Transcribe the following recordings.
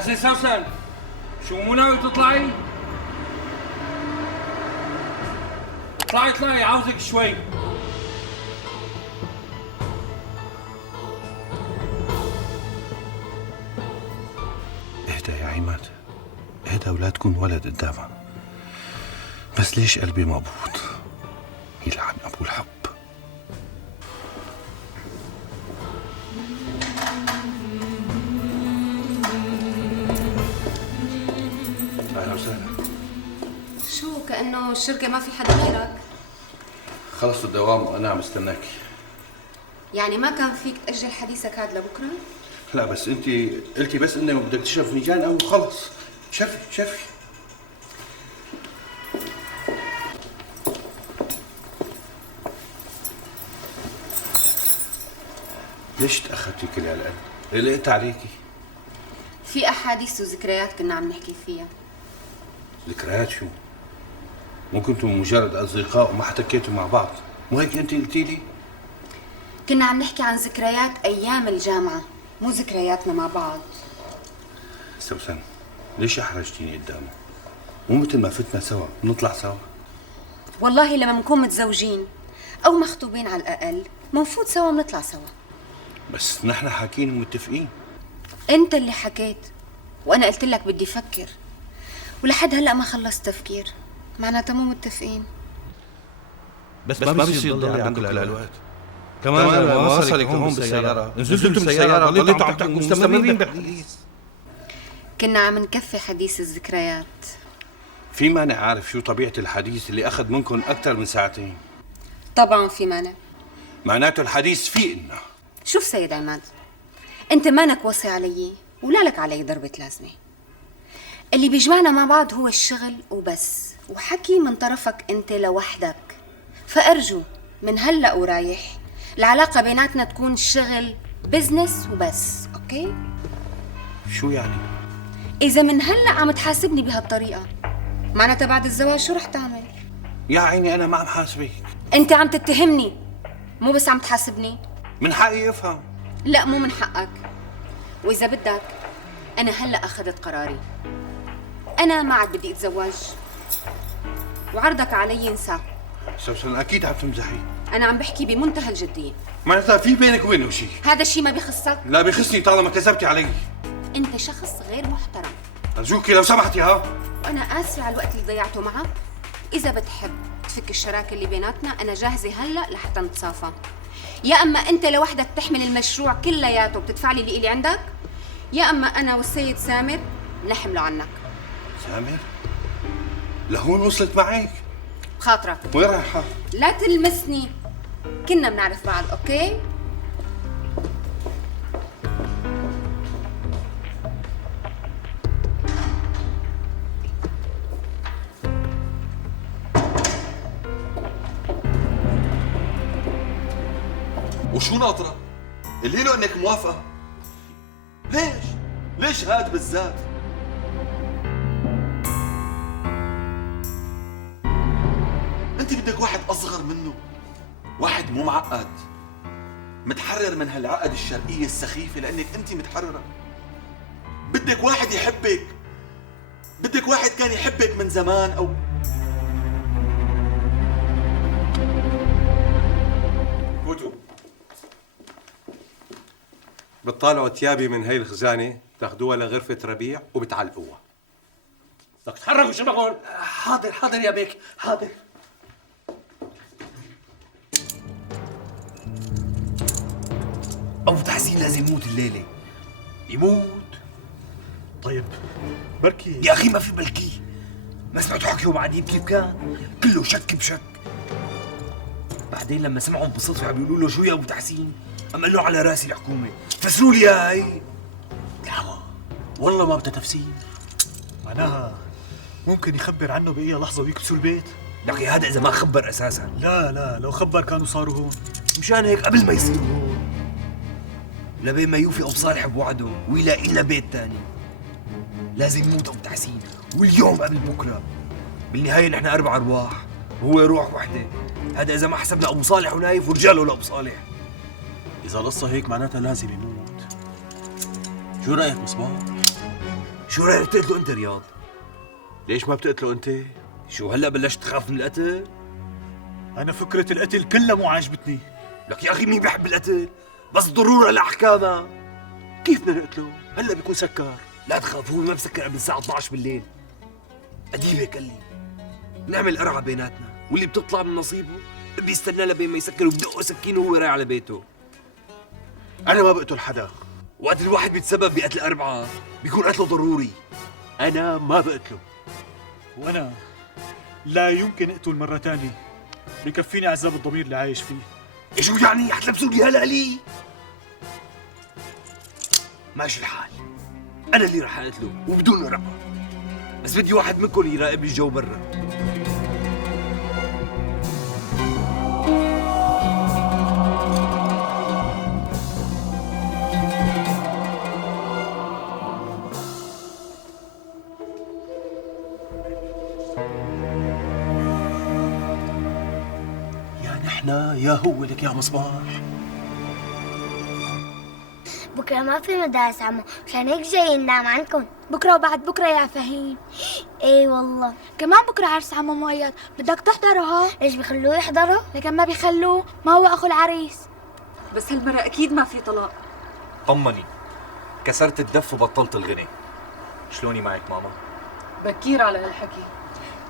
يا سي سوسن، شو مو ناوي تطلعي؟ اطلعي عاوزك شوي. اهدى يا عماد، اهدى ولا تكون ولد قدامها. بس ليش قلبي مقبوض؟ يلعن ابو الحب. اهلا وسهلا. شو كأنه الشركة ما في حدا غيرك؟ خلصت الدوام وانا عم استناكي. يعني ما كان فيك تأجل حديثك هذا لبكره؟ لا بس انت قلتي بس انه بدك تشرب فنجان او خلص. شفي ليش تأخرتي كل هالقد؟ قلقت عليكي. في أحاديث وذكريات كنا عم نحكي فيها. ذكريات شو؟ مو كنتم مجرد أصدقاء وما احتكيتوا مع بعض؟ مو هيك أنت قلتي لي؟ كنا عم نحكي عن ذكريات أيام الجامعة، مو ذكرياتنا مع بعض. سوسن، ليش أحرجتيني قدامه؟ مو مثل ما فتنا سوا بنطلع سوا؟ والله لما نكون متزوجين أو مخطوبين على الأقل منفوت سوا ونطلع سوا. بس نحن حاكين ومتفقين. أنت اللي حكيت وأنا قلت لك بدي أفكر، ولحد هلأ ما خلصت تفكير، معناتها مو متفقين. بس ما بيصير تضلي عندك الوقت. كمان لما وصلك هون بالسيارة نزلتوا من السيارة ضليتوا عم تحكوا مستمرين بالحديث. كنا عم نكفي حديث الذكريات. في مانع عارف شو طبيعة الحديث اللي أخذ منكم أكثر من ساعتين؟ طبعا في مانع. معناته الحديث فيه إلنا. شوف سيد عماد، انت مانك وصي علي ولا لك علي ضربة لازمة. اللي بيجمعنا مع بعض هو الشغل وبس، وحكي من طرفك انت لوحدك. فأرجو من هلأ ورايح العلاقة بيناتنا تكون شغل بزنس وبس، اوكي؟ شو يعني؟ إذا من هلأ عم تحاسبني بهالطريقة معناتها بعد الزواج شو رح تعمل؟ يا عيني أنا ما عم حاسبك. انت عم تتهمني مو بس عم تحاسبني. من حقي أفهم. لا مو من حقك. وإذا بدك أنا هلأ أخذت قراري، أنا ما عاد بدي أتزوج، وعرضك علي انساه. سوسن أكيد عم تمزحي. أنا عم بحكي بمنتهى الجدية. معناتها في بينك وبينه شيء؟ هذا الشيء ما بيخصك. لا بيخصني طالما كذبتي علي. أنت شخص غير محترم. أرجوكي لو سمحتي ها. وأنا آسفة على الوقت اللي ضيعته معك. إذا بتحب تفك الشراكة اللي بيناتنا أنا جاهزة هلأ لحتى نتصافى. يا أما أنت لوحدك تحمل المشروع كلياته وبتدفع لي اللي إلي عندك، يا أما أنا والسيد سامر نحمله عنك. سامر؟ لهون وصلت معك؟ بخاطرك. وين رايحة؟ لا تلمسني، كنا بنعرف بعض، أوكي؟ وشو ناطرة؟ قولي له انك موافقة. ليش هاد بالذات؟ انت بدك واحد اصغر منه، واحد مو معقد، متحرر من هالعقد الشرقية السخيفة لانك انت متحررة. بدك واحد يحبك، بدك واحد كان يحبك من زمان او فوتوا. بتطالعوا ثيابي من هي الخزانة تاخدوها لغرفة ربيع وبتعلقوها. بدك تتحرك وشو بقول؟ حاضر يا بيك، حاضر. أبو تحسين لازم يموت الليلة. يموت؟ طيب بركي يا أخي ما في بلكي. ما سمعتوا حكيهم عديد كيف كان؟ كله شك بشك. بعدين لما سمعهم بالصدفة عم بيقولوا له شو يا أبو تحسين؟ قام قال له على راسي الحكومة. فسروا لي يا هي. الهوى والله ما بدها تفسير. معناها ممكن يخبر عنه بأي لحظة ويكبسوا البيت. يا أخي هذا إذا ما خبر أساسا. لا لو خبر كانوا صاروا هون. مشان هيك قبل ما يصير هون لبين ما يوفي أبو صالح بوعده ويلاقي لنا بيت تاني لازم يموت أبو تحسين، واليوم قبل بكرة. بالنهاية نحن 4 أرواح وهو روح وحدة. هذا إذا ما حسبنا أبو صالح ونايف ورجاله لأبو صالح. إذا القصة هيك معناتها لازم يموت. شو رأيك مصباح؟ شو رايك تقتله انت رياض؟ ليش ما بتقتله انت؟ شو هلا بلشت تخاف من القتل؟ انا فكره القتل كلها مو عاجبتني. لك يا اخي مين بيحب القتل؟ بس ضروره لاحكامها. كيف بدنا نقتله؟ هلا بيكون سكر. لا تخاف، هو ما بسكر قبل الساعه 12 بالليل. اديبه قال لي نعمل قرعه بيناتنا، واللي بتطلع من نصيبه بيستنى لبين ما يسكر وبدقه سكينه وهو رايح على بيته. انا ما بقتل حدا. وقت الواحد بيتسبب بقتل أربعة بيكون قتله ضروري. انا ما بقتله. وانا لا يمكن اقتل مره تانية. بكفيني عذاب الضمير اللي عايش فيه. شو يعني حتلبسوا لي هلا لي؟ ماشي الحال، انا اللي رح اقتله وبدون قرعه، بس بدي واحد منكم يراقب لي الجو برا. يا نحنا يا هو لك يا مصباح. بكرة ما في مدارس عمو، مشان هيك جايين ننام عنكم. بكرة وبعد بكرة يا فهيم. ايه والله. كمان بكرة عرس عمو مؤيد، بدك تحضره ها؟ ليش بيخلوه يحضره؟ لكن ما بيخلوه، ما هو أخو العريس. بس هالمرة أكيد ما في طلاق. طمني، كسرت الدف وبطلت الغنى. شلوني معك ماما؟ بكير على هالحكي.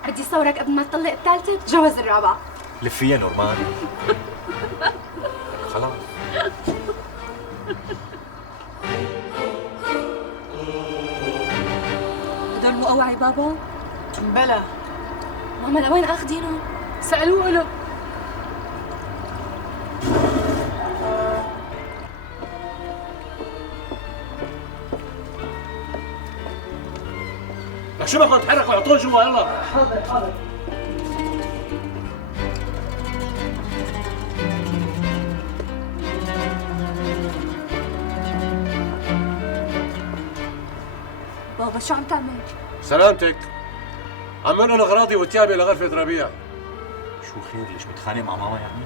بدي صورك قبل ما تطلق الثالثة تتجوز الرابعة. لفيها نورمان. خلاص. هدول مو أوعي بابا؟ بلا. ماما لوين اخذينهم؟ سألوه له. لك شو بدكم تحركوا اعطوه جوا يلا. حاضر حاضر. بابا شو عم تعمل؟ سلامتك. عم انقل اغراضي وثيابي لغرفة ربيع. شو خير؟ ليش متخانق مع ماما يعني؟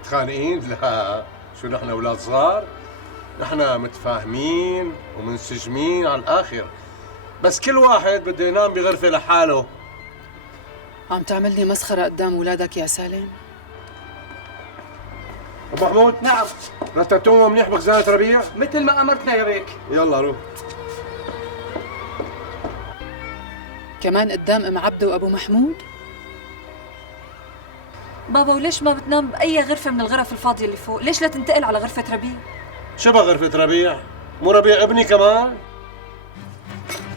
متخانقين؟ لا، شو نحن اولاد صغار؟ نحن متفاهمين ومنسجمين على الاخر، بس كل واحد بده ينام بغرفة لحاله. عم تعمل لي مسخرة قدام ولادك يا سالم؟ ابو محمود. نعم. رتبتوهم منيح بخزانة ربيع؟ مثل ما امرتنا يا بيك. يلا روح. كمان قدام ام عبده وابو محمود؟ بابا وليش ما بتنام بأي غرفة من الغرف الفاضية اللي فوق؟ ليش لا تنتقل على غرفة ربيع؟ شبه غرفة ربيع؟ مو ربيع ابني كمان؟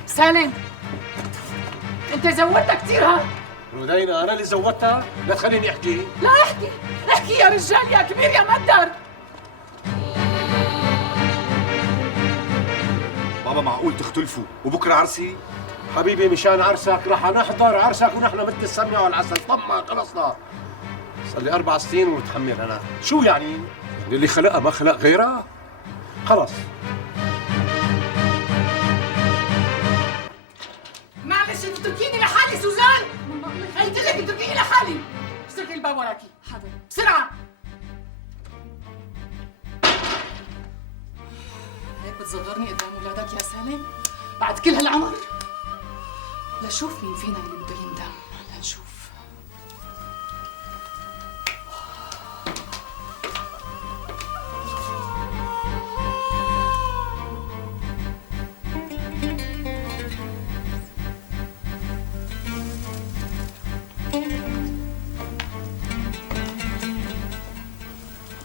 سالم، انت زودتها كثير ها؟ رودينا انا اللي زودتها؟ لا تخليني احكي. لا احكي، احكي يا رجال يا كبير يا مقدر. بابا معقول تختلفوا وبكره عرسي؟ حبيبي مشان عرسك رح نحضر عرسك ونحن مثل السمنة والعسل. طمع خلصنا. صار لي 4 سنين ومتحمل انا. شو يعني اللي خلقها ما خلق غيرها؟ خلص. معلش انت تتركيني لحالي سوزان. قلت لك اتركيني لحالي. اشتركي الباب وراكي. حاضر. بسرعة. هيك بتصغرني قدام ولادك يا سالم؟ بعد كل هالعمر؟ لشوف مين فينا اللي بده يندم. لنشوف.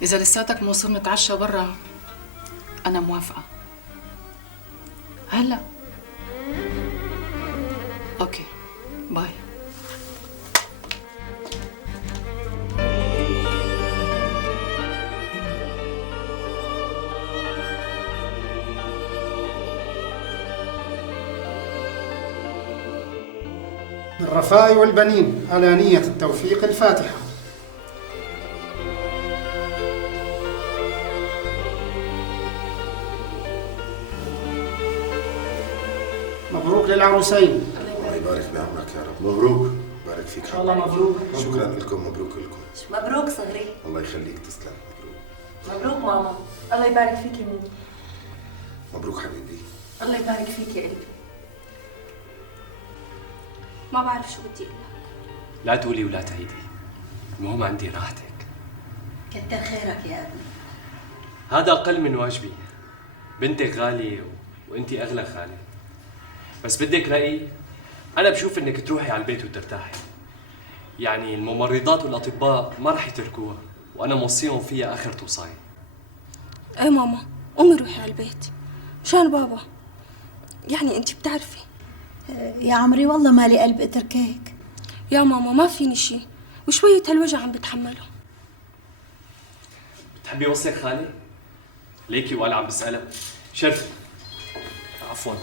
إذا لساتك موصل نتعشى برا أنا موافقة. هلا. أوكي، باي. بالرفاء والبنين على نية التوفيق. الفاتحة. مبروك للعروسين. الله يبارك بعمرك يا رب. مبروك. بارك فيك. إن شاء الله مبروك. شكرا لكم. مبروك لكم. مبروك صغري. الله يخليك. تسلم. مبروك. مبروك ماما. الله يبارك فيكي ماما. مبروك حبيبي. الله يبارك فيكي قلبي. ما بعرف شو بدي اقول لك. لا تقولي ولا تعيدي، المهم عندي راحتك. كتر خيرك يا ابني. هذا أقل من واجبي. بنتك غالية وأنتي أغلى خالة. بس بدك رأيي؟ أنا بشوف إنك تروحي على البيت وترتاحي. يعني الممرضات والأطباء ما رح يتركوها، وأنا موصيهم فيها آخر توصاية. ايه ماما، قومي روحي على البيت مشان بابا. يعني انت بتعرفي. يا عمري والله مالي قلب اترك هيك. يا ماما ما فيني شي، وشوية هالوجع عم بتحمله. بتحبي وصيك خالي؟ ليكي وأنا عم بسألها. شرفي. عفواً.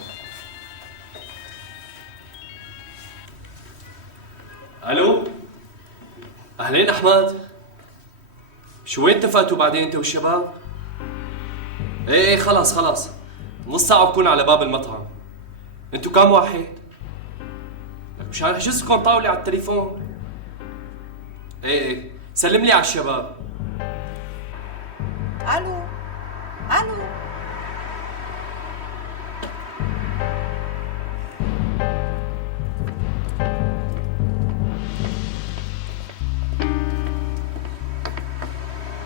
الو؟ اهلين احمد. شو وين اتفقتوا بعدين انت والشباب؟ ايه خلاص نص ساعة بكون على باب المطعم. انتوا كم واحد؟ لك مشان احجز لكم طاولة على التليفون. ايه سلم لي على الشباب. الو.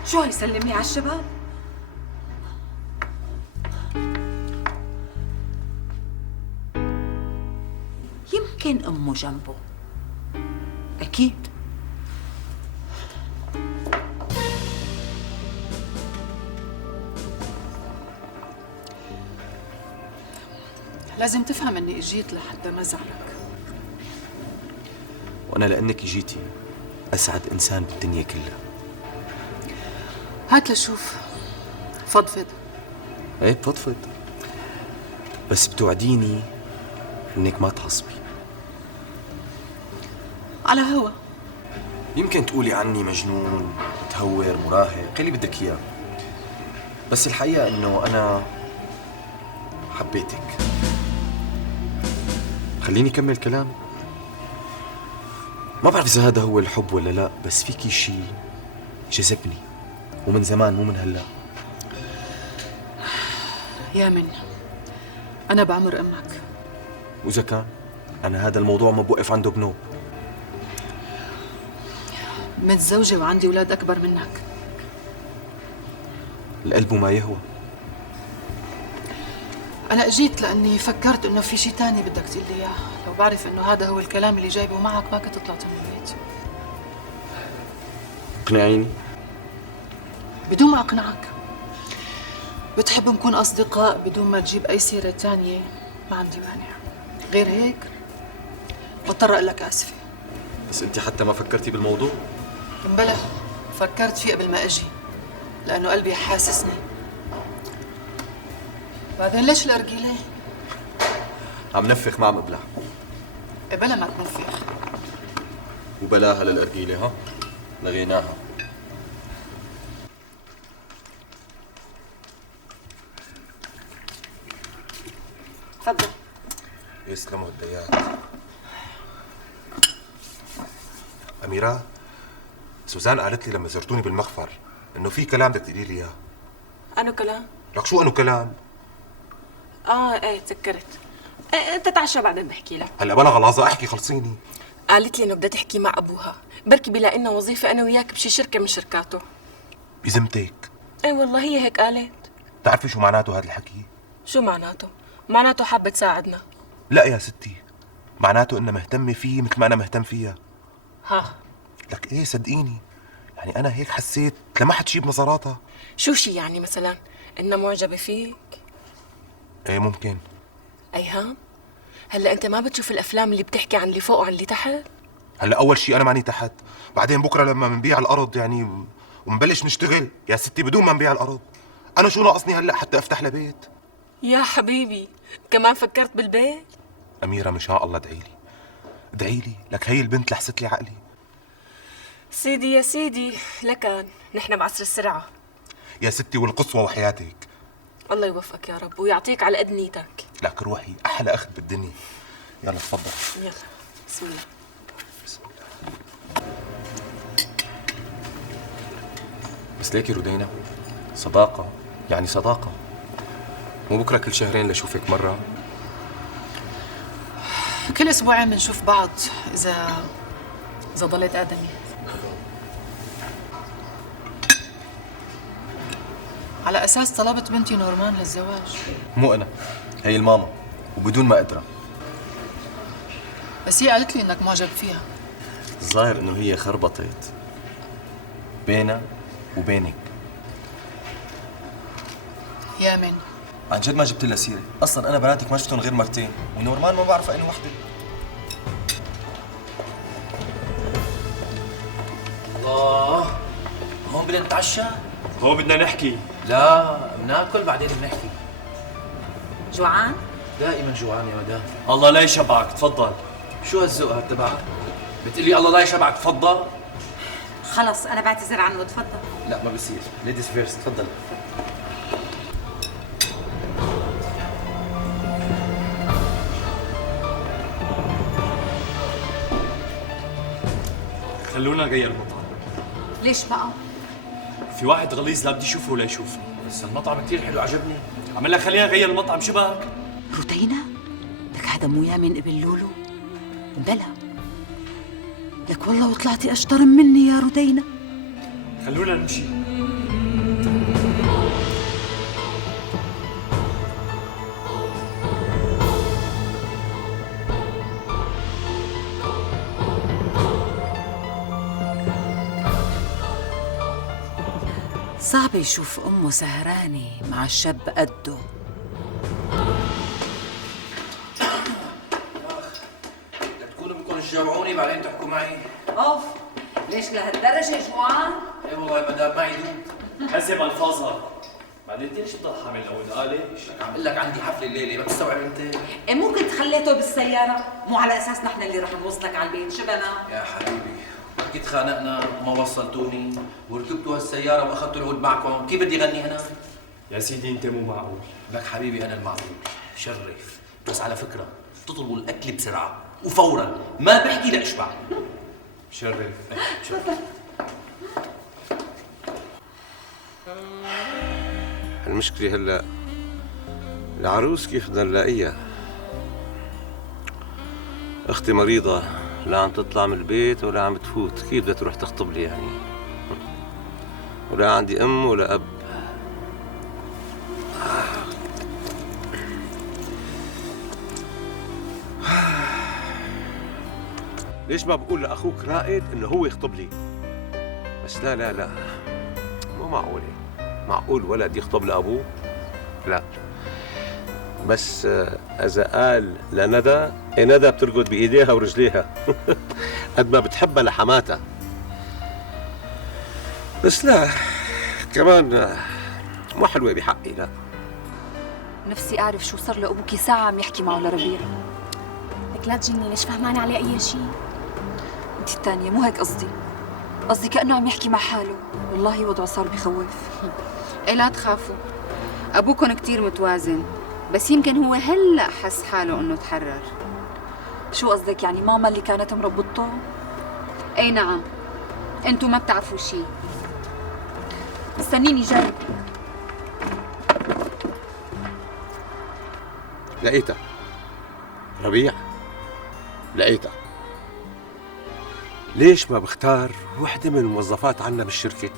شو هيسلمني على الشباب؟ يمكن امه جنبه. اكيد. لازم تفهم اني اجيت لحتى ما ازعلك. وأنا لأنك جيتي أسعد إنسان بالدنيا كلها. هات لشوف. فضفض. إيه بفضفض، بس بتوعديني إنك ما تعصبي. على هوا. يمكن تقولي عني مجنون، متهور، مراهق، اللي بدك إياه، بس الحقيقة إنه أنا حبيتك. خليني أكمل كلام. ما بعرف إذا هذا هو الحب ولا لا، بس فيكي شيء جذبني، ومن زمان مو من هلا. يامن، أنا بعمر أمك. وإذا كان أنا هذا الموضوع ما بوقف عنده بنوب. متزوجة وعندي أولاد أكبر منك. القلب ما يهوى. أنا أجيت لأني فكرت إنه في شيء تاني بدك تقول لي إياه. لو بعرف إنه هذا هو الكلام اللي جايبه معك ما كنت طلعت من البيت. اقنعيني. بدون ما أقنعك. بتحب نكون أصدقاء بدون ما تجيب أي سيرة تانية، ما عندي مانع. غير هيك بضطر أقول لك آسفة. بس أنت حتى ما فكرتي بالموضوع؟ بلا فكرت فيه قبل ما أجي، لأنه قلبي حاسسني. بعدين ليش الأرجيلة؟ عم نفخ ما عم ابلع. بلا ما تنفخ. وبلاها للأرجيلة ها؟ لغيناها. تفضل. يسلموا الديات. أميرة، سوزان قالت لي لما زرتوني بالمخفر إنه في كلام بدك تقولي لي إياه. أنو كلام؟ لك شو أنو كلام؟ ايه تذكرت. انت تعشى بعدين بحكي لك. هلا بلا غلاظة احكي خلصيني. قالت لي انه بدها تحكي مع ابوها، بركي بلاقي لنا وظيفة انا وياك بشي شركة من شركاته. بذمتك؟ ايه والله هي هيك قالت. بتعرفي شو معناته هذا الحكي؟ شو معناته؟ معناته حابة تساعدنا. لا يا ستي، معناته إنها مهتمة فيه مثل ما أنا مهتم فيها. ها لك إيه صدقيني، يعني أنا هيك حسيت لمحت شي بنظراتها. شو شي يعني مثلا؟ إنها معجبة فيك؟ إيه ممكن. أيهام؟ هلا أنت ما بتشوف الأفلام اللي بتحكي عن اللي فوق وعن اللي تحت؟ هلا أول شي أنا ماني تحت، بعدين بكرة لما منبيع الأرض يعني ومنبلش نشتغل يا ستي بدون ما نبيع الأرض، أنا شو ناقصني هلا حتى أفتح لبيت؟ يا حبيبي كمان فكرت بالبيت؟ أميرة من شاء الله ادعي لي، لك هي البنت لحست لي عقلي. سيدي يا سيدي، لكن نحن بعصر السرعة يا ستي والقصوى وحياتك. الله يوفقك يا رب ويعطيك على قد نيتك. لك روحي أحلى أخت بالدنيا. يلا تفضل. يلا بسم الله. بس ليكي رودينا، صداقة يعني صداقة، مو بكرة كل شهرين لشوفك مرة. كل اسبوعين بنشوف بعض اذا ضليت ادمي. على اساس طلبت بنتي نورمان للزواج. مو انا، هي الماما، وبدون ما ادرى. بس هي قالت لي انك معجب فيها. الظاهر انه هي خربطت بينها وبينك. يا من عن جد ما جبت لها سيره، اصلا انا بناتك ما شفتهم غير مرتين، ونورمان ما بعرف اني وحده. الله، هون بدنا نتعشى؟ هو بدنا نحكي. لا، بناكل بعدين بنحكي. جوعان؟ دائما جوعان يا مدام. الله لا يشبعك، تفضل. شو هالذوق هاد تبعك؟ بتقلي الله لا يشبعك تفضل؟ خلص أنا بعتذر عنه، تفضل. لا ما بصير، ليديز فيرست، تفضل. خلونا نغير المطعم. ليش بقى؟ في واحد غليظ لا بدي اشوفه ولا يشوفني. بس المطعم كثير حلو عجبني. عم لك خلينا نغير المطعم، شبك؟ روتينا؟ لك هذا مو يامن ابن لولو؟ بلا لك والله وطلعتي اشطر مني يا روتينا. خلونا نمشي. صعب يشوف أمه سهرانة مع شاب قده. تكونوا بدكم تجوعوني بعدين تحكوا معي. أوف، ليش لهالدرجة جوعان؟ ايه والله يا مدام معي دوب. حزم الفاظك. بعدين انت ليش بتضل حامل اول؟ ليش؟ عم اقول لك عندي حفله الليله، ما بتستوعب انت؟ إيه ممكن تخليته بالسيارة؟ مو على أساس نحن اللي رح نوصلك على البيت، شبنا؟ يا حبيبي، اكيد خانقنا وما وصلتوني وركبتوا هالسياره واخذتوا العود معكم، كيف بدي غني انا؟ يا سيدي انت مو معقول. لك حبيبي انا المعقول، شرف، بس على فكره تطلبوا الاكل بسرعه وفورا، ما بحكي لاشبع. شرف. شرف. المشكلة هلا العروس كيف بدنا نلاقيها؟ اختي مريضة، لا عم تطلع من البيت ولا عم تفوت، كيف بدها تروح تخطب لي يعني؟ ولا عندي ام ولا اب. ليش ما بقول لاخوك رائد انه هو يخطب لي؟ بس لا لا لا، مو معقولة. معقول ولد يخطب لابوه؟ لا. بس اذا قال لندى، ندى بترقد بايديها ورجليها قد ما بتحبها لحماتها. بس لا، كمان مو حلوه بحقي. لا، نفسي اعرف شو صار لابوكي ساعه عم يحكي معه لربيع. لك لا تجني، ليش فهمانة عليه اي شيء؟ انت الثانيه مو هيك قصدي كانه عم يحكي مع حاله. والله وضعه صار بخوف. إيه لا تخافوا، أبوكن كتير متوازن، بس يمكن هو هلأ حس حاله إنه تحرر. شو قصدك يعني ماما اللي كانت مربطته؟ أي نعم، أنتوا ما بتعرفوا شيء. استنيني جاي. لقيتها ربيع، لقيتها. ليش ما بختار وحدة من الموظفات عنا بالشركة؟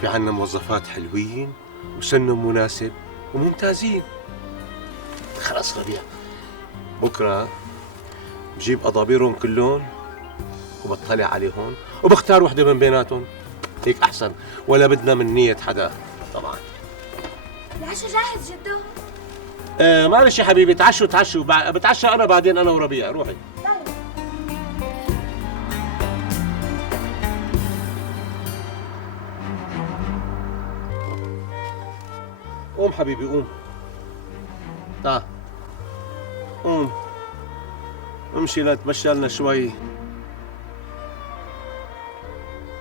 في عنا موظفات حلوين وسنهم مناسب وممتازين. خلاص ربيع، بكرة بجيب أضابيرهم كلهم وبطلع عليهم وبختار وحدة من بيناتهم، هيك أحسن، ولا بدنا من نية حدا طبعا. العشاء جاهز جدو؟ معلش يا حبيبي، تعشوا بتعشى أنا بعدين، أنا وربيع. روحي. قوم حبيبي قوم. تعال قوم امشي لنتمشى لنا شوي.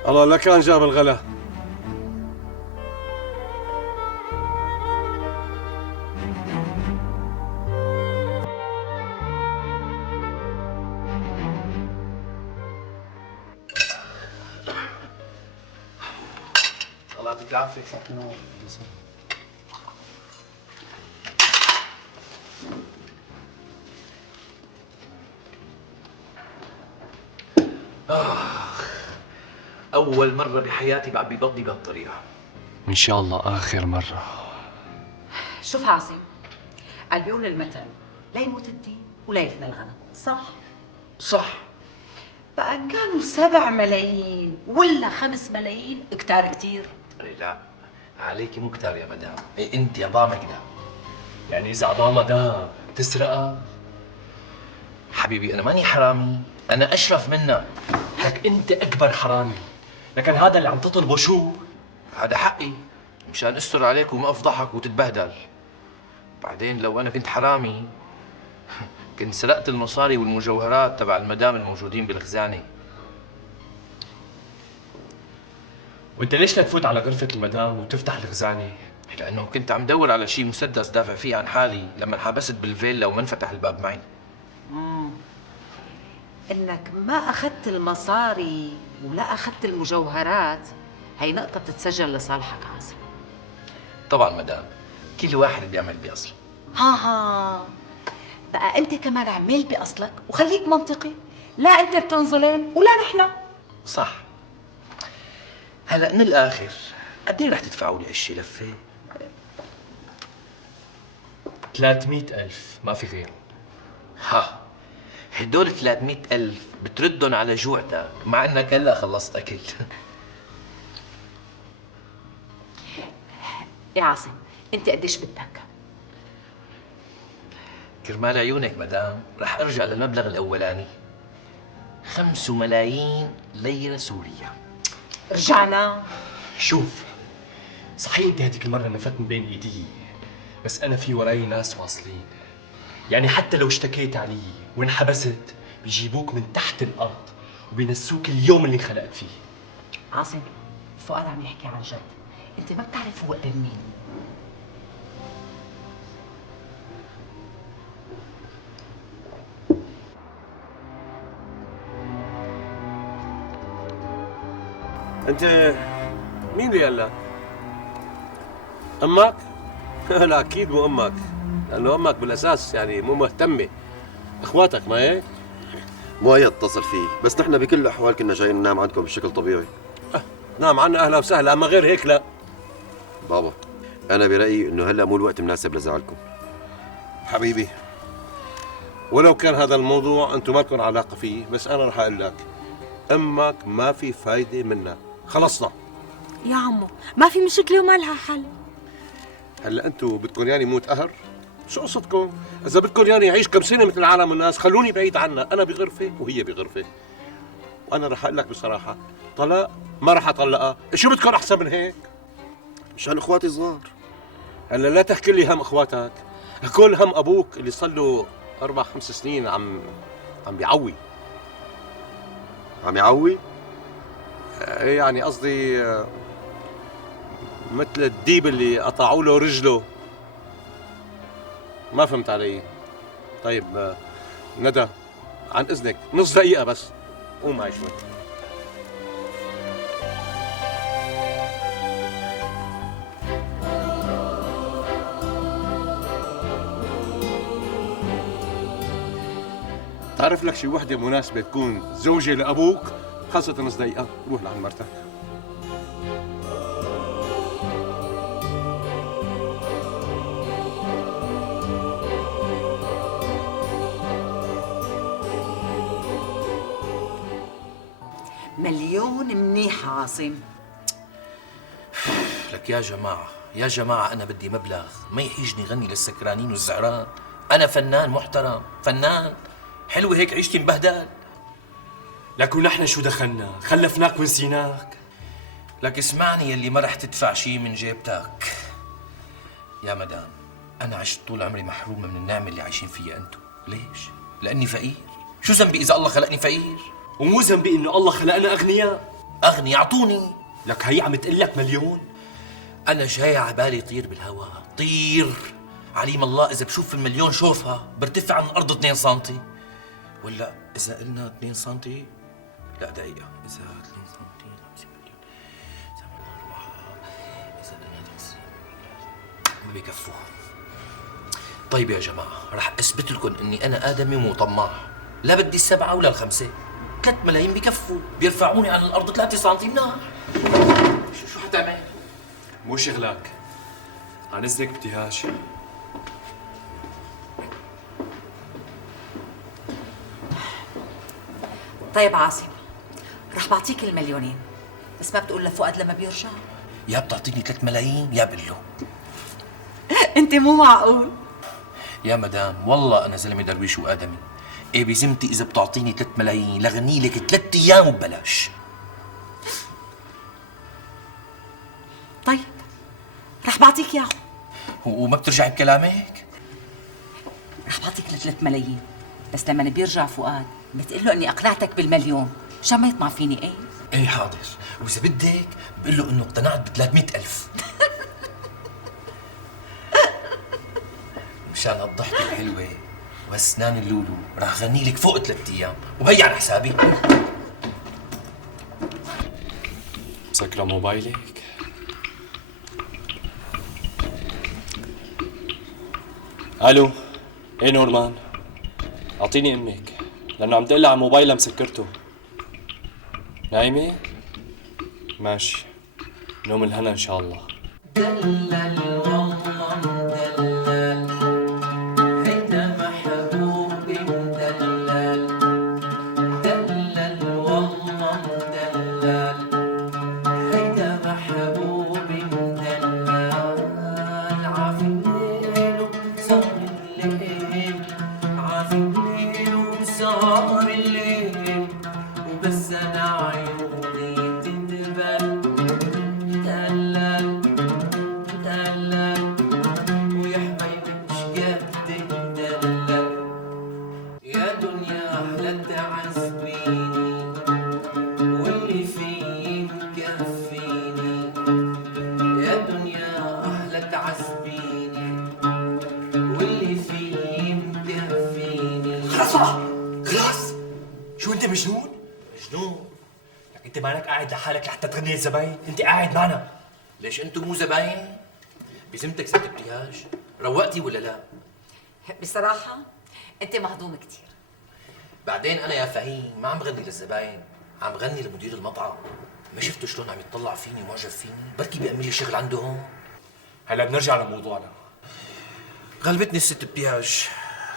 الله لا كان جاب الغلا. الله يعطيك العافيه. أول مرة بحياتي بعبي بطني بهالطريقة. ان شاء الله اخر مره. شوف عاصم، قال بيقول المثل لا يموت الدين ولا يفنى الغنم، صح؟ صح. بقى كانوا 7 ملايين ولا 5 ملايين كتار كتير. لا عليكي مو كتار يا مدام، انت يا ضامك ده. يعني اذا عضاه مدام تسرقها؟ حبيبي انا ماني حرامي، انا اشرف منك. لك انت اكبر حرامي، لكن هذا اللي عم تطلبه شو؟ هذا حقي مشان استر عليك وما افضحك وتتبهدل. بعدين لو انا كنت حرامي كنت سرقت المصاري والمجوهرات تبع المدام الموجودين بالخزانه. وانت ليش لا تفوت على غرفه المدام وتفتح الخزانه؟ لانه كنت عم دور على شيء مسدس دافع فيه عن حالي لما انحبست بالفيلا وما انفتح الباب معي. انك ما اخذت المصاري ولا اخذت المجوهرات هي نقطة بتتسجل لصالحك عاصم. طبعا مدام، كل واحد بيعمل بأصله. ها بقى انت كمان عمل باصلك وخليك منطقي، لا انت بتنظلم ولا نحن. صح. هلا من الاخر قد ايه رح تدفعوا لي هالشي لفه؟ 300,000 ما في غيره. ها هدول 300,000 بتردهم على جوعتك مع انك هلا خلصت اكل. يا عاصم انت قديش بدك؟ كرمال عيونك مدام رح ارجع للمبلغ الاولاني 5 ملايين ليرة سورية. رجعنا. شوف صحيح انت هذيك المرة نفت من بين ايدي، بس انا في وراي ناس واصلين، يعني حتى لو اشتكيت علي وانحبست بيجيبوك من تحت الارض وبينسوك اليوم اللي انخلقت فيه. عاصم فؤاد عم يحكي عن جد، انت ما بتعرف هو قبل مين. انت مين اللي قال لك؟ امك؟ لا اكيد مو امك، لانه امك بالاساس يعني مو مهتمه. اخواتك ما هيك؟ مؤيد اتصل فيه، بس نحن بكل الاحوال كنا جايين ننام عندكم بشكل طبيعي. نعم عنا اهلا وسهلا، اما غير هيك لا. بابا انا برايي انه هلا مو الوقت مناسب لزعلكم. حبيبي ولو كان هذا الموضوع انتم ما لكم علاقه فيه، بس انا رح اقول لك امك ما في فايده منها، خلصنا. يا عمو ما في مشكلة وما لها حل. هلا انتم بدكم ياني موت قهر؟ شو قصتكم؟ اذا بدكم ياني يعيش كم سنه مثل العالم الناس خلوني بعيد عنها، انا بغرفه وهي بغرفه. وانا رح اقول لك بصراحه طلاق ما رح اطلقها، شو بدكم احسن من هيك؟ مشان اخواتي صغار. هلا لا تحكي لي هم اخواتك، كل هم ابوك اللي صار له 4-5 سنين عم بيعوي. عم يعوي؟ يعني قصدي مثل الديب اللي قطعوا له رجله. ما فهمت علي؟ طيب ندى عن اذنك نص دقيقة بس، قوم معي شوي. تعرف لك شي وحدة مناسبة تكون زوجة لأبوك؟ خلصت نص دقيقة، روح لعند مرتك. مليون منيحة عاصم. لك يا جماعة يا جماعة أنا بدي مبلغ ما يحيجني غني للسكرانين والزعران. أنا فنان محترم، فنان. حلوة هيك عيشتي مبهدل. لك ونحن شو دخلنا؟ خلفناك ونسيناك. لك اسمعني يلي ما رح تدفع شي من جيبتك. يا مدام أنا عشت طول عمري محروم من النعمة اللي عايشين فيها أنتو. ليش؟ لأني فقير. شو ذنبي إذا الله خلقني فقير؟ ومو ذنبي إنه الله خلقنا أغنياء. أغني أعطوني. لك هي عم تقلك مليون. أنا جاي عبالي طير بالهواء، طير. عليم الله إذا بشوف المليون شوفها برتفع عن الأرض 2 سنتي. ولا إذا قلنا 2 سنتي، لا دقيقة، إذا 2 سنتي 5 مليون 7 إذا قلنا 2 ما بيكفوا. طيب يا جماعة رح أثبت لكم إني أنا آدمي مو طماع، لا بدي 7 ولا 5. 3 ملايين بكفوا، بيرفعوني عن الارض 3 سم مناح. شو حتعمل؟ مو شغلك. عن اذنك ابتهاج. طيب عاصم، رح بعطيك المليونين، بس ما بتقول لفؤاد لما بيرجع؟ يا بتعطيني 3 ملايين يا بقول له. انت مو معقول. يا مدام والله انا زلمه درويش وادمي. ايه بذمتي اذا بتعطيني 3 ملايين لغني لك 3 ايام وببلاش. طيب رح بعطيك اياهم. وما بترجعي بكلامك؟ رح بعطيك 3 ملايين، بس لما بيرجع فؤاد بتقول له اني اقنعتك بالمليون مشان ما يطمع فيني. ايه حاضر، واذا بدك بقول له انه اقتنعت ب 300,000 مشان هالضحكه الحلوه وهالسنان اللولو رح غني لك فوق 3 ايام، وهي على حسابي. مسكرة موبايلك؟ الو، ايه نورمان؟ اعطيني امك، لانه عم تقلع على موبايلها مسكرته. نايمة؟ ماشي، نوم الهنا ان شاء الله. دلل والله مدلل، هيدا محبوبي مدلل. دلل والله مدلل، هيدا محبوبي مدلل. عافي الليل وسهر الليل، عافي الليل وسهر الليل، وبس انا عيوني تدبل. دلل دلل ويا حبيبي مش قد مدلل. يا دنيا احلى تعذبيني، واللي فيه مكفيني. يا دنيا احلى تعذبيني، واللي فيه مكفيني. خلاص خلاص، شو انت مجنون؟ مجنون؟ لك انت مالك قاعد لحالك لحتى تغني الزباين، انت قاعد معنا. ليش انتم مو زباين؟ بذمتك ست ابتهاج روقتي ولا لا؟ بصراحة انت مهضوم كتير. بعدين انا يا فهيم ما عم غني للزباين، عم غني لمدير المطعم. ما شفتوا شلون عم يتطلع فيني ومعجب فيني؟ بركي بيعمل لي شغل عندهم. هلا بنرجع لموضوعنا. غلبتني الست ابتهاج،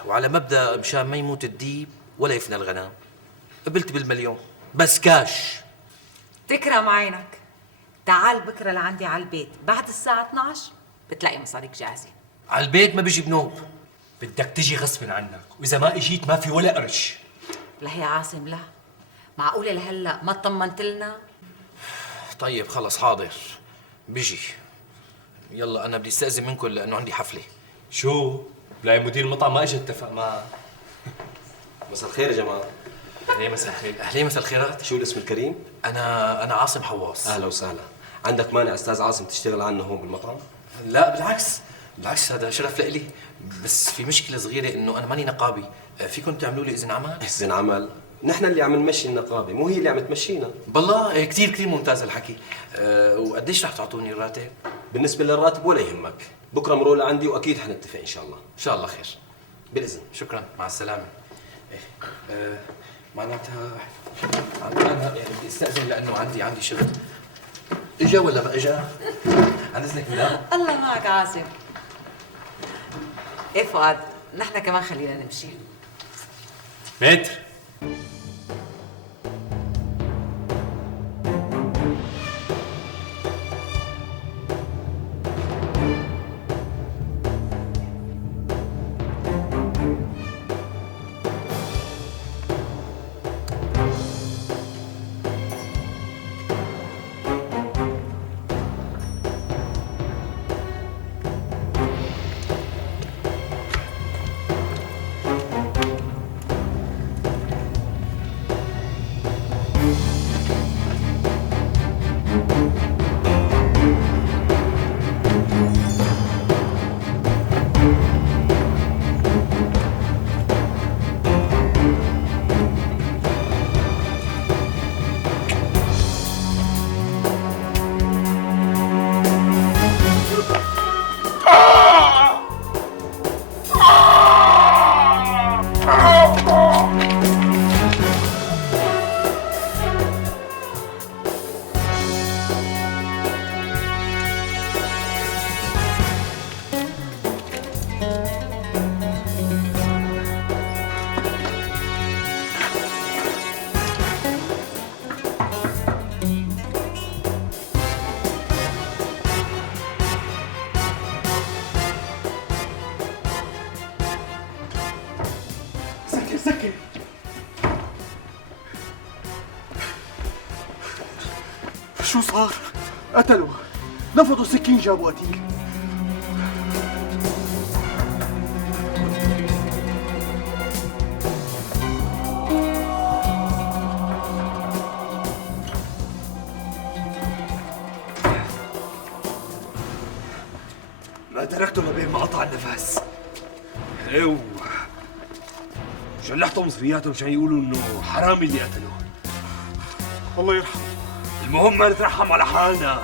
وعلى مبدا مشان ما يموت الديب ولا يفنى الغنم قبلت بالمليون، بس كاش. تكرم عينك، تعال بكره لعندي على البيت بعد الساعة 12 بتلاقي مصاريك جاهزة. على البيت ما بيجي بنوب. بدك تجي غصب عنك، واذا ما اجيت ما في ولا قرش. لا يا عاصم لا، معقولة لهلا ما اطمنت لنا؟ طيب خلص حاضر بيجي. يلا انا بدي استاذن منكم لانه عندي حفله. شو؟ بلاقي مدير المطعم ما اجى اتفق معه. مساء الخير يا جماعه. اهلين مساء الخير. اهلين مساء الخيرات. شو الاسم الكريم؟ انا عاصم حواس. اهلا وسهلا. عندك مانع استاذ عاصم تشتغل عنا هون بالمطعم؟ لا بالعكس هذا شرف لإلي، بس في مشكله صغيره انه انا ماني نقابي. فيكم تعملوا لي اذن عمل؟ اذن عمل؟ نحن اللي عم نمشي النقابه، مو هي اللي عم تمشينا. بالله كثير ممتاز الحكي. وقديش رح تعطوني الراتب؟ بالنسبه للراتب ولا يهمك، بكره مرور لعندي واكيد حنتفق ان شاء الله. ان شاء الله خير. بالاذن. شكرا، مع السلامه. معناتها انا يعني بدي استاذن لانه عندي شغل. اجا ولا ما اجا؟ عن اذنك مدام. الله معك عاصم. ايه فؤاد، نحن كمان خلينا نمشي. متر. شو صار؟ قتلوا، نفضوا السكين جابوا قتيل. لا تركته لبين ما قطع النفس. ايوه شلحتوا مصرياتهم مشان يقولوا انه حرامي اللي قتلوه. الله يرحمه. المهم ما نترحم على حالنا.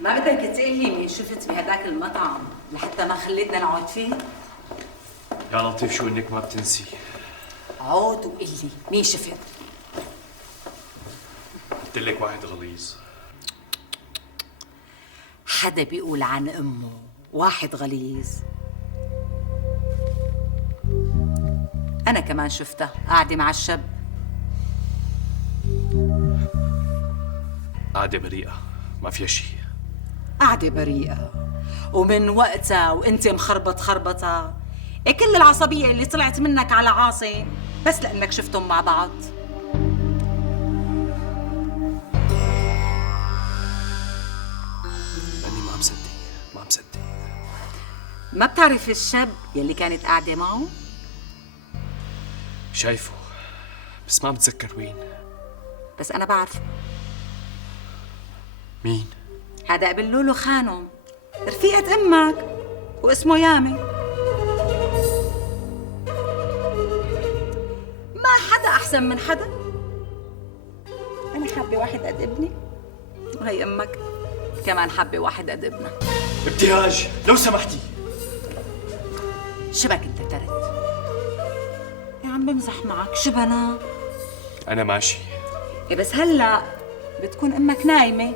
ما بدك تقلي مين شفت بهداك المطعم لحتى ما خليتنا نقعد فيه؟ يا لطيف شو انك ما بتنسي. عود وقلي مين شفت؟ قلت لك واحد غليظ. حدا بيقول عن امه واحد غليظ؟ انا كمان شفتها قاعده مع الشاب. قاعدة بريئة ما فيها شيء. قاعده بريئه ومن وقتها وانت مخربط خربطه. إيه كل العصبيه اللي طلعت منك على عاصم بس لانك شفتهم مع بعض؟ لاني ما مصدق ما مصدق. ما بتعرف الشاب يلي كانت قاعده معه؟ شايفه بس ما بتذكر وين. بس انا بعرفه. مين؟ هذا ابن لولو خانم رفيقة امك واسمه يامي. ما حدا احسن من حدا. انا حابه واحد قد ابني وهي امك كمان حابه واحد قد ابنها. ابتهاج لو سمحتي. شبك انت ترد؟ يا عم بمزح معك شبنا. انا ماشي. إيه بس هلا بتكون امك نايمه.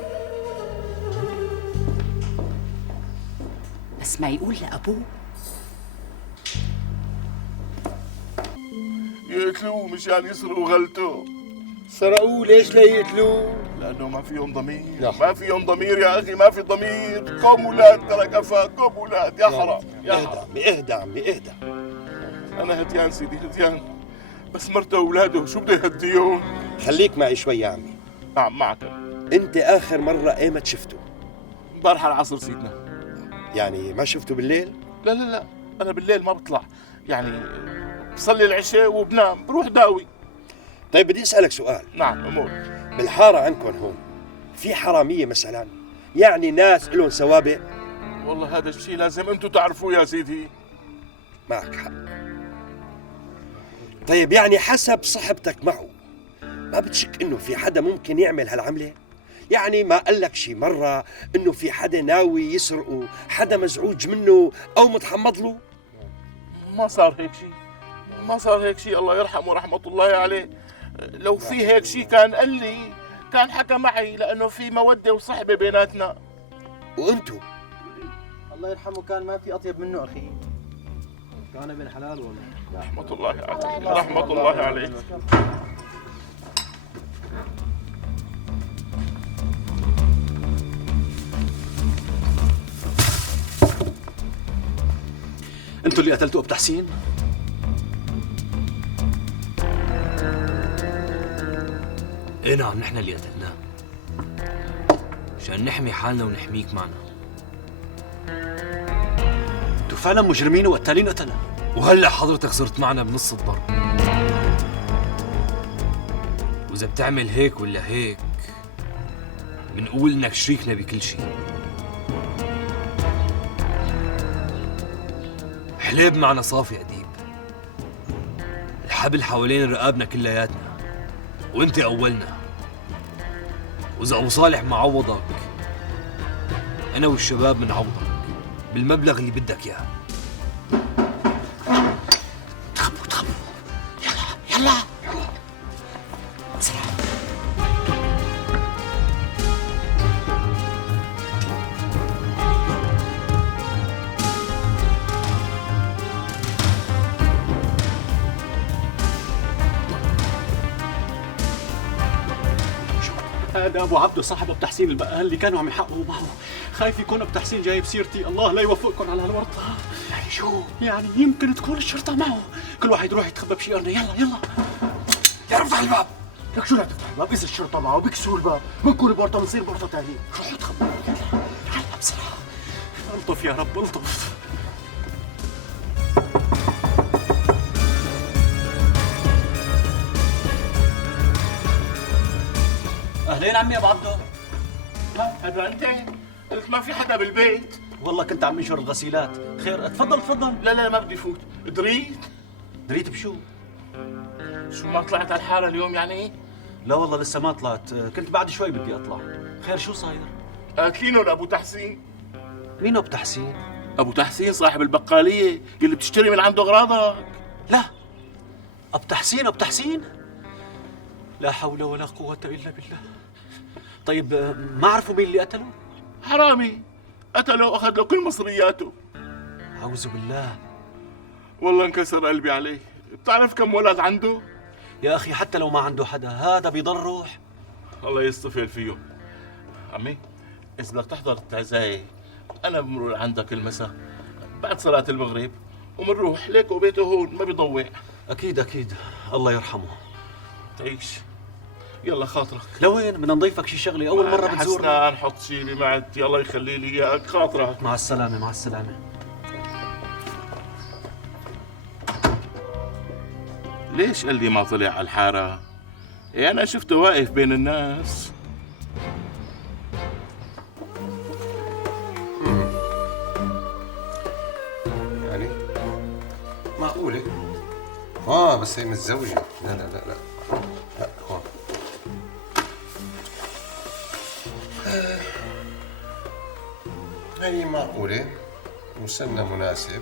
بس ما يقول لأبوه. يقتلوه مشان يسرقوا غلته. سرقوه ليش لا يقتلوه؟ لأنه ما فيهم ضمير. ما فيهم ضمير يا أخي، ما في ضمير. كم ولاد ترى كفا، كم ولاد. يا حرام يا حرام. اهدى عمي اهدى. أنا هديان سيدي هديان، بس مرته وأولاده شو بده يهديهم؟ خليك معي شوي يا عمي. نعم معك. انت اخر مرة ايمت شفته؟ امبارح على العصر سيدنا. يعني ما شفته بالليل؟ لا لا لا، أنا بالليل ما بطلع، يعني بصلي العشاء وبنام، بروح داوي. طيب بدي اسألك سؤال. نعم أمور. بالحارة عندكم هون في حرامية مثلا؟ يعني ناس لهم سوابق؟ والله هذا الشيء لازم أنتم تعرفوه يا سيدي. معك حق. طيب يعني حسب صحبتك معه ما بتشك انه في حدا ممكن يعمل هالعملة؟ يعني ما قال لك شي مرة انه في حدا ناوي يسرقه، حدا مزعوج منه او متحمض له؟ ما صار هيك شيء، ما صار هيك شيء، الله يرحمه رحمة الله عليه. لو في هيك شيء كان قال لي، كان حكى معي، لأنه في مودة وصحبة بيناتنا. وانتو؟ الله يرحمه كان ما في أطيب منه أخي، كان ابن حلال والله. رحمة الله عليه رحمة الله عليه. انتوا اللي قتلتوا ابو تحسين؟ ايه نعم نحن اللي قتلناه عشان نحمي حالنا ونحميك معنا. انتوا فعلا مجرمين وقتالين قتلة. وهلا حضرتك صرت معنا بنص الضرب، واذا بتعمل هيك ولا هيك بنقول انك شريكنا بكل شيء. حليب معنا صافي أديب، الحبل حوالين رقابنا كلياتنا وانت اولنا. واذا ابو صالح معوضك انا والشباب بنعوضك بالمبلغ اللي بدك اياه. تخبوا تخبوا، يلا يلا بسرعة. هذا ابو عبده صاحب ابو تحسين البقال اللي كانوا عم يحققوا معه. خايف يكون ابو تحسين جايب سيرتي، الله لا يوفقكم على هالورطه. يعني شو؟ يعني يمكن تكون الشرطه معه، كل واحد يروح يتخبى بشي قرنه. يلا يلا يا رب افتح الباب. لك شو لا تفتح الباب؟ اذا الشرطه معه بيكسروا الباب، بنكون بورطه بنصير بورطه ثانيه. روحوا تخبوا. يلا هلا بسرعه. الطف يا رب الطف. اهلين عمي ابو عبده. هذا انت؟ قلت ما في حدا بالبيت. والله كنت عم انشر الغسيلات. خير تفضل تفضل. لا ما بدي فوت. دريت بشو؟ شو ما طلعت على الحاره اليوم يعني؟ لا والله لسه ما طلعت، كنت بعد شوي بدي اطلع. خير شو صاير؟ قاتلينه لابو تحسين. مين ابو تحسين؟ ابو تحسين صاحب البقاليه اللي بتشتري من عنده اغراضك. لا ابو تحسين؟ لا حول ولا قوة الا بالله. طيب ما عرفوا مين اللي قتله؟ حرامي قتله واخذ له كل مصرياته. اعوذ بالله. والله انكسر قلبي عليه. بتعرف كم ولد عنده؟ يا اخي حتى لو ما عنده حدا هذا بيضل روح. الله يصطفل فيه. عمي اذا بدك تحضر التعزاية انا بمرور عندك المساء بعد صلاة المغرب ومنروح ليك وبيته هون ما بيضوع. اكيد الله يرحمه. تعيش. يلا خاطرك. لوين؟ بدنا نضيفك شي شغله اول مره بتزورنا. حسنا نحط شي بمعدتي الله يخلي لي اياك. خاطرك. مع السلامه. ليش قال لي ما طلع على الحاره؟ إيه انا شفته واقف بين الناس. يعني معقوله؟ بس هي متزوجه. لا هون. هي معقولة وسنها مناسب.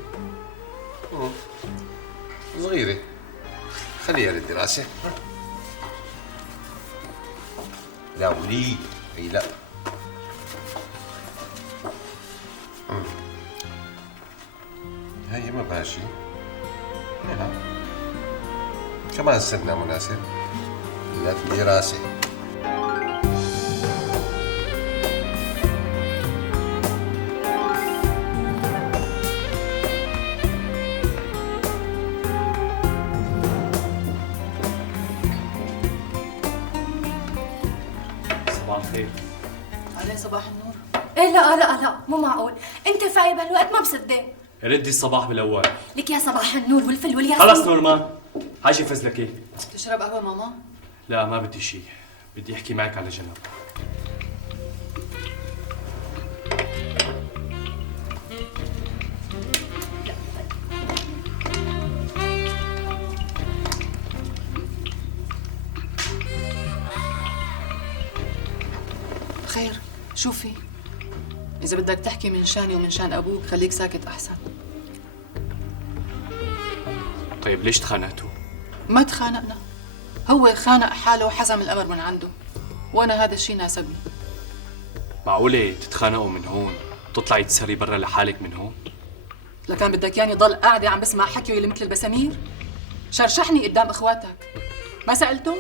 صغيرة خليها للدراسة. لا ولي اي لا. هي ما ماشي. كمان سنها مناسب للدراسة. صباح الخير. عليه صباح النور. ايه لا مو معقول، انت فايق بهالوقت ما بصدق. ردي الصباح بالاول. لك يا صباح النور والفل والياسمين. خلص نورمان، حاجي فزلكي. تشرب قهوه ماما؟ لا ما بدي شيء، بدي احكي معك على جنب. خير شو في؟ إذا بدك تحكي من شاني ومن شان أبوك خليك ساكت أحسن. طيب ليش تخانقتوا؟ ما تخانقنا، هو خانق حاله وحزم الأمر من عنده، وأنا هذا الشيء ناسبني. معقولة تتخانقوا من هون وتطلعي تسهري برا لحالك من هون؟ لكان بدك ياني ضل قاعدة عم بسمع حكيه اللي مثل البسامير؟ شرشحني قدام إخواتك، ما سألتهم؟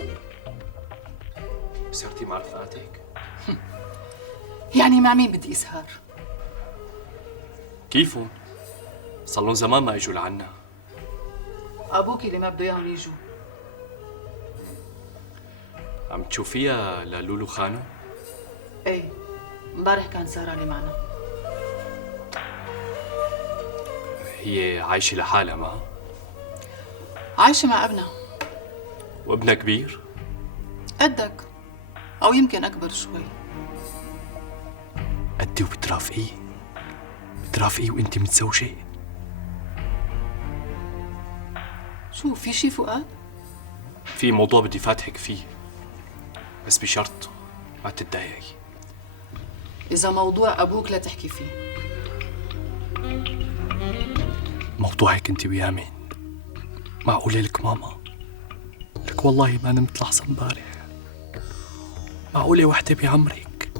سهرتي مع رفقاتك؟ يعني مع مين بدي اسهر؟ كيفهم؟ صار زمان ما اجوا لعنا. ابوك اللي ما بده اياهم يجوا. عم تشوفيها للولو خانو؟ ايه امبارح كان سهرانة معنا. هي عايشة لحالها معها؟ عايشة مع ابنها. وابنها كبير؟ قدك او يمكن اكبر شوي. قدي وبترافقيه؟ بترافقيه وانت متزوجة؟ شو في شي فؤاد؟ في موضوع بدي فاتحك فيه بس بشرط ما تتضايقي. إذا موضوع أبوك لا تحكي فيه. موضوعك انت ويامن. معقولة لك ماما؟ لك والله ما نمت لحظة امبارح. معقولة وحدة بعمرك؟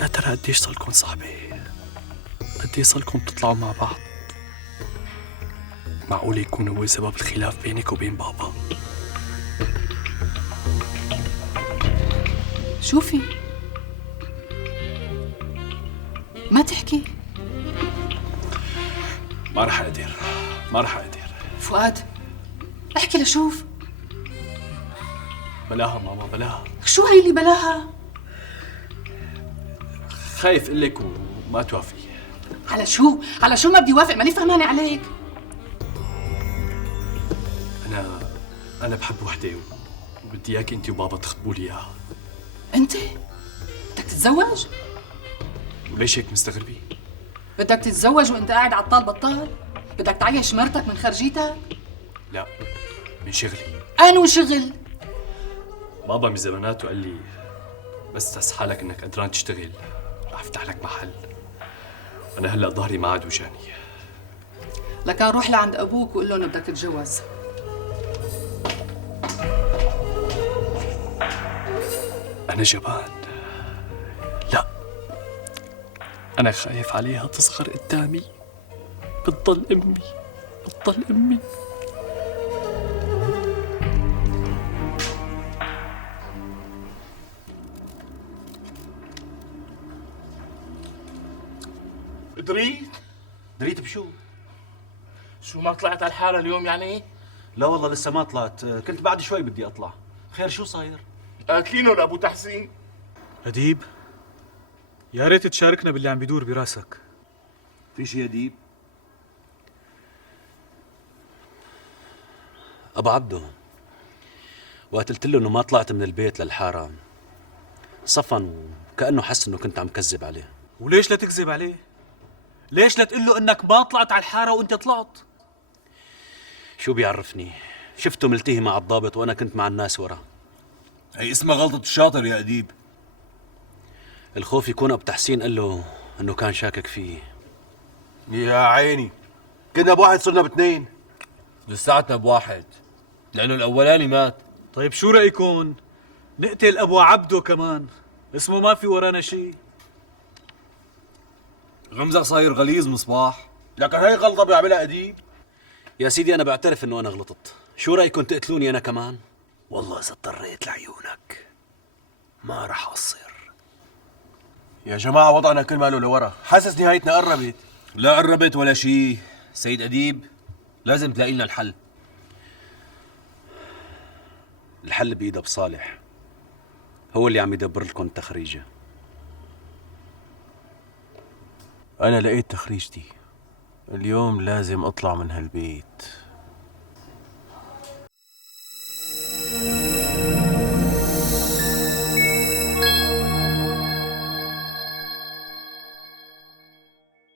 يا ترى قديش صارلكم صحبة؟ قديش صارلكم تطلعوا مع بعض؟ معقولة يكون هو سبب الخلاف بينك وبين بابا؟ شو في؟ ما تحكي. ما رح اقدر، ما رح اقدر. فؤاد احكي لشوف. بلاها ماما بلاها. شو هي اللي بلاها؟ خايف اقول لك وما توافقي. على شو؟ على شو ما بدي وافق؟ ماني فهمانة عليك. أنا بحب وحدة وبدي إياك أنت وبابا تخطبوا لي إياها. أنت؟ بدك تتزوج؟ وليش هيك مستغربين؟ بدك تتزوج وأنت قاعد عطال بطال؟ بدك تعيش مرتك من خرجيتك؟ لا، من شغلي. أنو شغل؟ بابا من زماناته قال لي بس تحس حالك إنك قدران تشتغل رح أفتح لك محل. أنا هلأ ظهري ما عاد وجاني. لكان روح لعند أبوك وقول له إنه بدك تتجوز. أنا جبان. لا، أنا خايف عليها تصغر قدامي. بتضل أمي، بتضل أمي. دريت بشو؟ شو ما طلعت على الحارة اليوم يعني؟ لا والله لسه ما طلعت، كنت بعد شوي بدي اطلع. خير شو صاير؟ قاتلينه لأبو تحسين. أديب، يا ريت تشاركنا باللي عم بيدور براسك. في شي يا ديب؟ أبو عبدو، وقت قلت له إنه ما طلعت من البيت للحارة صفن وكأنه حس إنه كنت عم كذب عليه. وليش لا تكذب عليه؟ ليش لا تقول له إنك ما طلعت على الحارة وأنت طلعت؟ شو بيعرفني؟ شفته ملتهي مع الضابط وأنا كنت مع الناس ورا. هي اسمها غلطة الشاطر يا أديب. الخوف يكون أبو تحسين قال له إنه كان شاكك فيه. يا عيني، كنا بواحد صرنا باثنين. لساتنا بواحد لأنه الأولاني مات. طيب شو رأيكم نقتل أبو عبدو كمان؟ اسمه ما في ورانا شيء. غمزة صاير غليظ مصباح، لكن هي غلطة بيعملها أديب. يا سيدي أنا بعترف إنه أنا غلطت. شو رأيكم تقتلوني أنا كمان؟ والله إذا اضطريت لعيونك ما رح أقصر. يا جماعة وضعنا كل ماله لورا، حاسس نهايتنا قربت. لا قربت ولا شيء سيد أديب، لازم تلاقي لنا الحل. الحل بإيد أبو صالح، هو اللي عم يدبر لكم التخريجة. أنا لقيت تخريجتي، اليوم لازم أطلع من هالبيت.